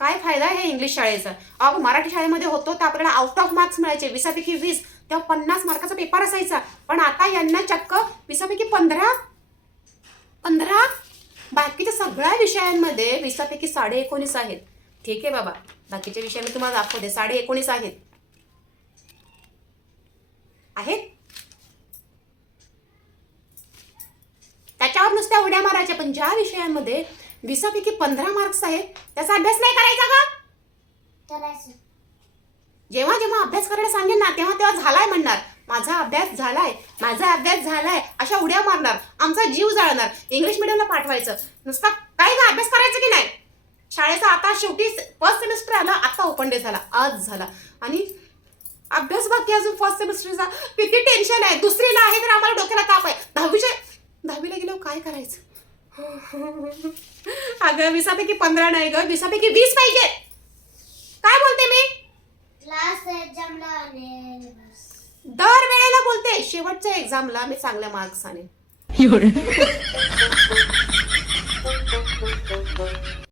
काय फायदा आहे इंग्लिश शाळेचा? अहो मराठी शाळेमध्ये होतो तर आपल्याला आउट ऑफ मार्क्स मिळायचे 20पैकी 20, तेव्हा 50 मार्काचा पेपर असायचा. पण आता यांना चक्क 20पैकी 15 बाकीच्या सगळ्या विषयांमध्ये 20पैकी 19.5 आहेत. ठीक आहे बाबा, बाकीचे विषय मी तुम्हाला दाखवते. 19.5 आहेत. त्याच्यावर नुसत्या उड्या मारायच्या. पण ज्या विषयांमध्ये 20पैकी 15 मार्क्स आहेत त्याचा अभ्यास नाही करायचा का? जेव्हा जेव्हा अभ्यास करायला सांगेल ना तेव्हा तेव्हा झालाय म्हणणार, माझा अभ्यास झालाय अशा उड्या मारणार, आमचा जीव जाळणार. इंग्लिश मिडियमला पाठवायचं नुसता काय का अभ्यास करायचं की नाही? शाळेचा आता शेवटी फर्स्ट सेमिस्टर आला, आता ओपन डे झाला, आज झाला आणि अभ्यास बाकी अजून फर्स्ट सेमिस्टरचा. किती टेन्शन आहे. दुसरीला आहे तर आम्हाला डोक्याला ताप आहे. 10वीला गेल्यावर काय करायचं? अगं 20पैकी 15 नाही ग, 20पैकी 20 पाहिजे. काय बोलते मी? दर वेळेला बोलते. शेवटच्या एक्झामला मी चांगल्या मार्क्स आणेन.